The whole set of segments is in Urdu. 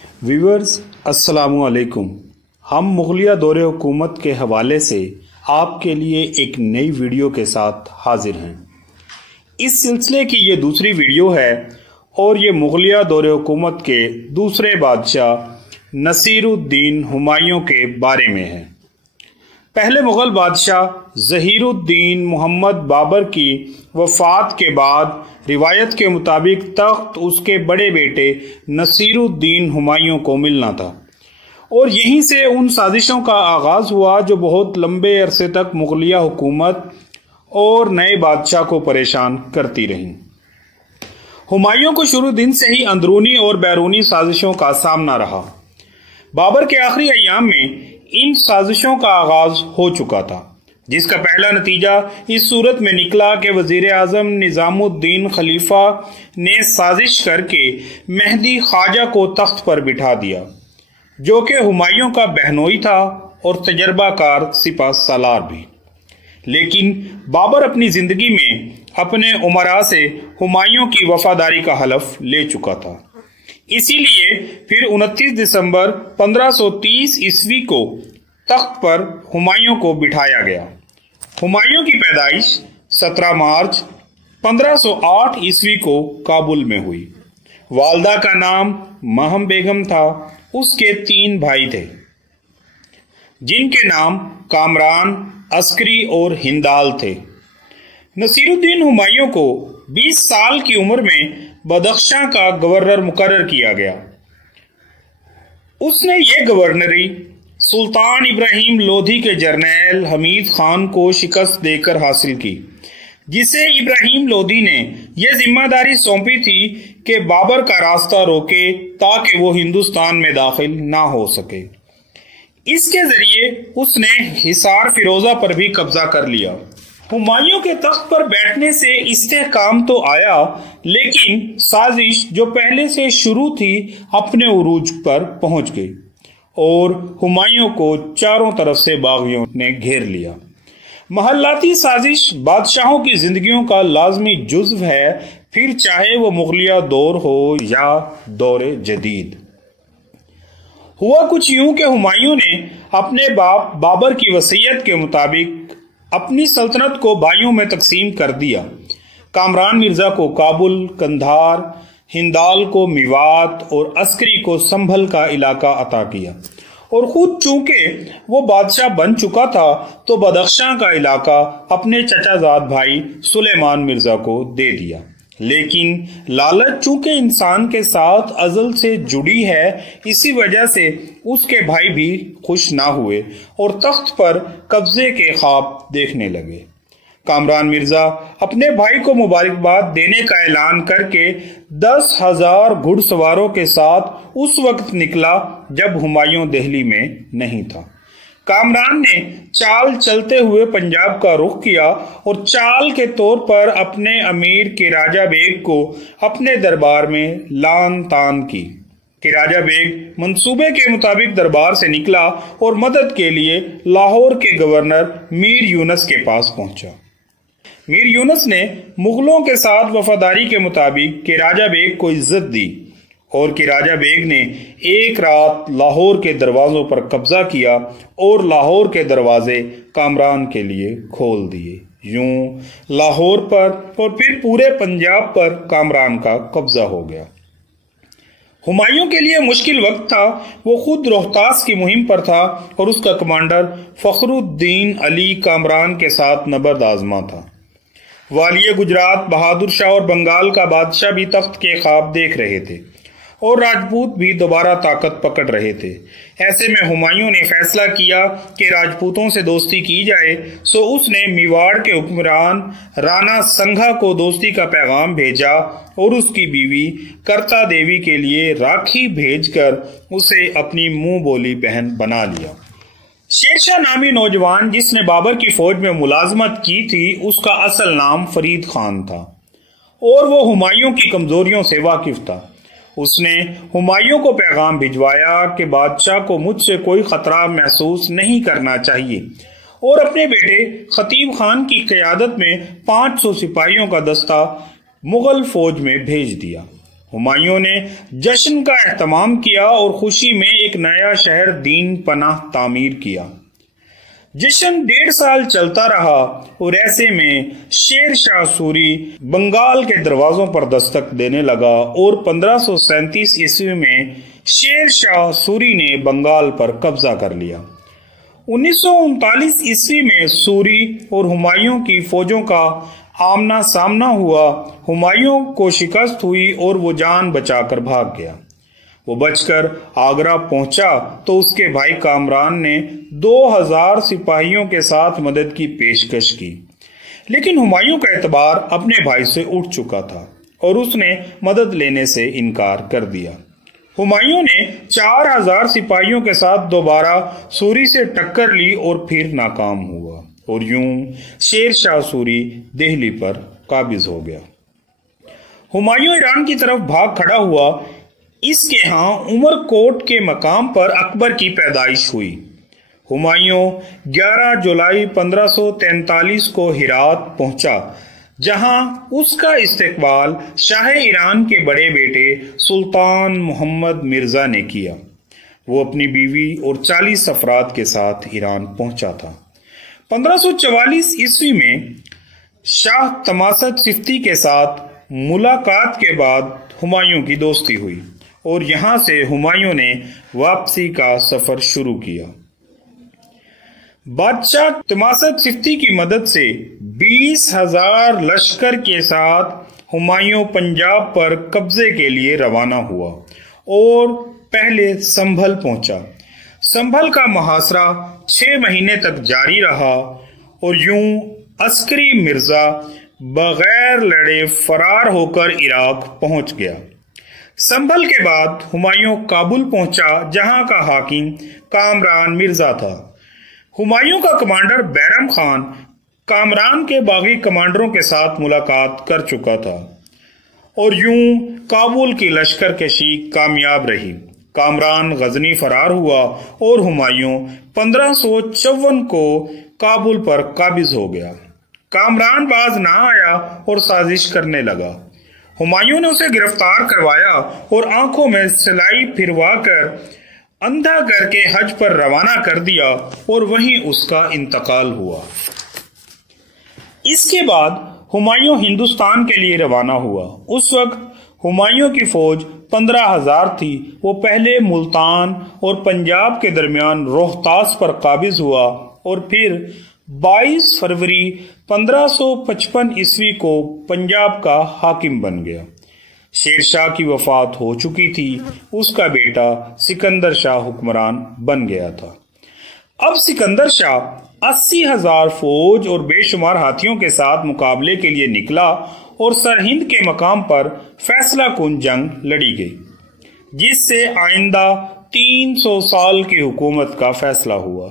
ویورز السلام علیکم۔ ہم مغلیہ دور حکومت کے حوالے سے آپ کے لیے ایک نئی ویڈیو کے ساتھ حاضر ہیں۔ اس سلسلے کی یہ دوسری ویڈیو ہے اور یہ مغلیہ دور حکومت کے دوسرے بادشاہ نصیر الدین ہمایوں کے بارے میں ہے۔ پہلے مغل بادشاہ ظہیر الدین محمد بابر کی وفات کے بعد روایت کے مطابق تخت اس کے بڑے بیٹے نصیر الدین ہمایوں کو ملنا تھا، اور یہیں سے ان سازشوں کا آغاز ہوا جو بہت لمبے عرصے تک مغلیہ حکومت اور نئے بادشاہ کو پریشان کرتی رہیں۔ ہمایوں کو شروع دن سے ہی اندرونی اور بیرونی سازشوں کا سامنا رہا۔ بابر کے آخری ایام میں ان سازشوں کا آغاز ہو چکا تھا، جس کا پہلا نتیجہ اس صورت میں نکلا کہ وزیر اعظم نظام الدین خلیفہ نے سازش کر کے مہدی خواجہ کو تخت پر بٹھا دیا، جو کہ ہمایوں کا بہنوئی تھا اور تجربہ کار سپہ سالار بھی۔ لیکن بابر اپنی زندگی میں اپنے امراء سے ہمایوں کی وفاداری کا حلف لے چکا تھا، اسی لیے پھر 29 دسمبر 1530 عیسوی کو تخت پر ہمایوں کو بٹھایا گیا۔ ہمایوں کی پیدائش 17 مارچ 1508 عیسوی کو کابل میں ہوئی۔ والدہ کا نام مہم بیگم تھا۔ اس کے 3 بھائی تھے، جن کے نام کامران، عسکری اور ہندال تھے۔ نصیر الدین ہمایوں کو 20 سال کی عمر میں بدخشاں کا گورنر مقرر کیا گیا۔ اس نے یہ گورنری سلطان ابراہیم لودھی کے جرنیل حمید خان کو شکست دے کر حاصل کی، جسے ابراہیم لودھی نے یہ ذمہ داری سونپی تھی کہ بابر کا راستہ روکے تاکہ وہ ہندوستان میں داخل نہ ہو سکے۔ اس کے ذریعے اس نے حصار فیروزہ پر بھی قبضہ کر لیا۔ ہمایوں کے تخت پر بیٹھنے سے استحکام تو آیا، لیکن سازش جو پہلے سے شروع تھی اپنے عروج پر پہنچ گئی اور ہمایوں کو چاروں طرف سے باغیوں نے گھیر لیا۔ محلاتی سازش بادشاہوں کی زندگیوں کا لازمی جزو ہے، پھر چاہے وہ مغلیہ دور ہو یا دور جدید۔ ہوا کچھ یوں کہ ہمایوں نے اپنے باپ بابر کی وصیت کے مطابق اپنی سلطنت کو بھائیوں میں تقسیم کر دیا۔ کامران مرزا کو کابل، قندھار، ہندال کو میوات اور عسکری کو سنبھل کا علاقہ عطا کیا، اور خود چونکہ وہ بادشاہ بن چکا تھا تو بدخشاں کا علاقہ اپنے چچا زاد بھائی سلیمان مرزا کو دے دیا۔ لیکن لالچ چونکہ انسان کے ساتھ ازل سے جڑی ہے، اسی وجہ سے اس کے بھائی بھی خوش نہ ہوئے اور تخت پر قبضے کے خواب دیکھنے لگے۔ کامران مرزا اپنے بھائی کو مبارکباد دینے کا اعلان کر کے 10,000 گھڑ سواروں کے ساتھ اس وقت نکلا جب ہمایوں دہلی میں نہیں تھا۔ کامران نے چال چلتے ہوئے پنجاب کا رخ کیا اور چال کے طور پر اپنے امیر کراجہ بیگ کو اپنے دربار میں لان تان کی۔ کراجہ بیگ منصوبے کے مطابق دربار سے نکلا اور مدد کے لیے لاہور کے گورنر میر یونس کے پاس پہنچا۔ میر یونس نے مغلوں کے ساتھ وفاداری کے مطابق کراجہ بیگ کو عزت دی، اور کراجہ بیگ نے ایک رات لاہور کے دروازوں پر قبضہ کیا اور لاہور کے دروازے کامران کے لیے کھول دیے۔ یوں لاہور پر اور پھر پورے پنجاب پر کامران کا قبضہ ہو گیا۔ ہمایوں کے لیے مشکل وقت تھا۔ وہ خود روہتاس کی مہم پر تھا اور اس کا کمانڈر فخر الدین علی کامران کے ساتھ نبرد آزما تھا۔ والی گجرات بہادر شاہ اور بنگال کا بادشاہ بھی تخت کے خواب دیکھ رہے تھے، اور راجپوت بھی دوبارہ طاقت پکڑ رہے تھے۔ ایسے میں ہمایوں نے فیصلہ کیا کہ راجپوتوں سے دوستی کی جائے، سو اس نے میواڑ کے حکمران رانا سنگھا کو دوستی کا پیغام بھیجا اور اس کی بیوی کرتا دیوی کے لیے راکھی بھیج کر اسے اپنی منہ بولی بہن بنا لیا۔ شیرشاہ نامی نوجوان جس نے بابر کی فوج میں ملازمت کی تھی، اس کا اصل نام فرید خان تھا، اور وہ ہمایوں کی کمزوریوں سے واقف تھا۔ اس نے ہمایوں کو پیغام بھجوایا کہ بادشاہ کو مجھ سے کوئی خطرہ محسوس نہیں کرنا چاہیے، اور اپنے بیٹے خطیب خان کی قیادت میں 500 سپاہیوں کا دستہ مغل فوج میں بھیج دیا۔ ہمایوں نے جشن کا اہتمام کیا اور خوشی میں ایک نیا شہر دین پناہ تعمیر کیا۔ جشن 1.5 سال چلتا رہا اور ایسے میں شیر شاہ سوری بنگال کے دروازوں پر دستک دینے لگا اور 1537 عیسوی میں شیر شاہ سوری نے بنگال پر قبضہ کر لیا۔ 1939 عیسوی میں سوری اور ہمایوں کی فوجوں کا آمنا سامنا ہوا۔ ہمایوں کو شکست ہوئی اور وہ جان بچا کر بھاگ گیا۔ وہ بچ کر آگرہ پہنچا تو اس کے بھائی کامران نے 2000 سپاہیوں کے ساتھ مدد کی پیشکش کی، لیکن ہمایوں کا اعتبار اپنے بھائی سے اٹھ چکا تھا اور اس نے مدد لینے سے انکار کر دیا۔ ہمایوں نے 4000 سپاہیوں کے ساتھ دوبارہ سوری سے ٹکر لی اور پھر ناکام ہوا اور یوں شیر شاہ سوری دہلی پر قابض ہو گیا۔ ہمایوں ایران کی طرف بھاگ کھڑا ہوا۔ اس کے ہاں عمر کوٹ کے مقام پر اکبر کی پیدائش ہوئی۔ ہمایوں 11 جولائی 1543 کو ہرات پہنچا، جہاں اس کا استقبال شاہ ایران کے بڑے بیٹے سلطان محمد مرزا نے کیا۔ وہ اپنی بیوی اور 40 افراد کے ساتھ ایران پہنچا تھا۔ 1544 عیسوی میں شاہ تماسپ سفتی کے ساتھ ملاقات کے بعد ہمایوں کی دوستی ہوئی اور یہاں سے ہمایوں نے واپسی کا سفر شروع کیا۔ بادشاہ تماسپ سفتی کی مدد سے 20,000 لشکر کے ساتھ ہمایوں پنجاب پر قبضے کے لیے روانہ ہوا اور پہلے سنبھل پہنچا۔ سنبھل کا محاصرہ 6 مہینے تک جاری رہا اور یوں عسکری مرزا بغیر لڑے فرار ہو کر عراق پہنچ گیا۔ سنبھل کے بعد ہمایوں کابل پہنچا، جہاں کا حاکم کامران مرزا تھا۔ ہمایوں کا کمانڈر بیرم خان کامران کے باغی کمانڈروں کے ساتھ ملاقات کر چکا تھا اور یوں کابل کی لشکر کشی کامیاب رہی۔ کامران غزنی فرار ہوا اور ہمایوں 1554 کو کابل پر قابض ہو گیا۔ کامران باز نہ آیا اور سازش کرنے لگا۔ ہمایوں نے اسے گرفتار کروایا اور آنکھوں میں سلائی پھروا کر اندھا کر کے حج پر روانہ کر دیا اور وہیں اس کا انتقال ہوا۔ اس کے بعد ہمایوں ہندوستان کے لیے روانہ ہوا۔ اس وقت ہمایوں کی فوج 15,000 تھی۔ وہ پہلے ملتان اور پنجاب کے درمیان روہتاس پر قابض ہوا اور پھر 22 فروری 1555 عیسوی کو پنجاب کا حاکم بن گیا۔ شیر شاہ کی وفات ہو چکی تھی، اس کا بیٹا سکندر شاہ حکمران بن گیا تھا۔ اب سکندر شاہ 80,000 فوج اور بے شمار ہاتھیوں کے ساتھ مقابلے کے لیے نکلا اور سرہند کے مقام پر فیصلہ کن جنگ لڑی گئی، جس سے آئندہ 300 سال کی حکومت کا فیصلہ ہوا۔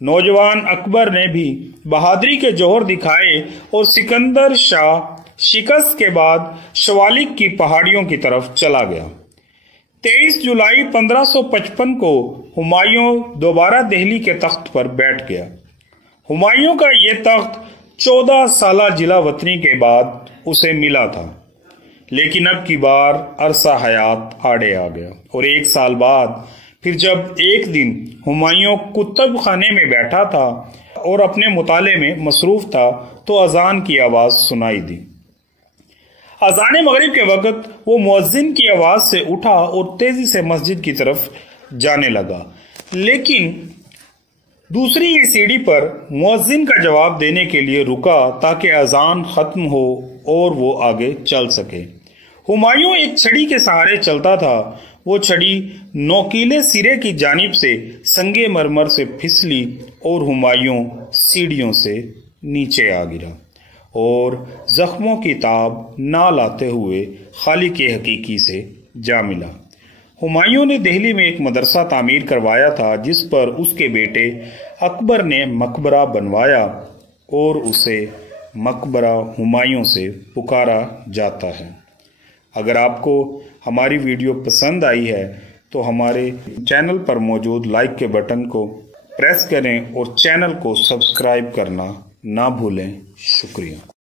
نوجوان اکبر نے بھی بہادری کے جوہر دکھائے اور سکندر شاہ شکست کے بعد شوالک کی پہاڑیوں کی طرف چلا گیا۔ 23 جولائی 1555 کو ہمایوں دوبارہ دہلی کے تخت پر بیٹھ گیا۔ ہمایوں کا یہ تخت 14 سالہ جلا وطنی کے بعد اسے ملا تھا، لیکن اب کی بار عرصہ حیات آڑے آ گیا اور 1 سال بعد پھر جب ایک دن ہمایوں کتب خانے میں بیٹھا تھا اور اپنے مطالعے میں مصروف تھا تو اذان کی آواز سنائی دی۔ اذان مغرب کے وقت وہ مؤذن کی آواز سے اٹھا اور تیزی سے مسجد کی طرف جانے لگا، لیکن دوسری ہی سیڑھی پر مؤذن کا جواب دینے کے لیے رکا تاکہ اذان ختم ہو اور وہ آگے چل سکے۔ ہمایوں ایک چھڑی کے سہارے چلتا تھا۔ وہ چھڑی نوکیلے سرے کی جانب سے سنگے مرمر سے پھسلی اور ہمایوں سیڑھیوں سے نیچے آ گرا اور زخموں کی تاب نہ لاتے ہوئے خالق حقیقی سے جا ملا۔ ہمایوں نے دہلی میں ایک مدرسہ تعمیر کروایا تھا، جس پر اس کے بیٹے اکبر نے مقبرہ بنوایا اور اسے مقبرہ ہمایوں سے پکارا جاتا ہے۔ اگر آپ کو ہماری ویڈیو پسند آئی ہے تو ہمارے چینل پر موجود لائک کے بٹن کو پریس کریں اور چینل کو سبسکرائب کرنا نہ بھولیں۔ شکریہ۔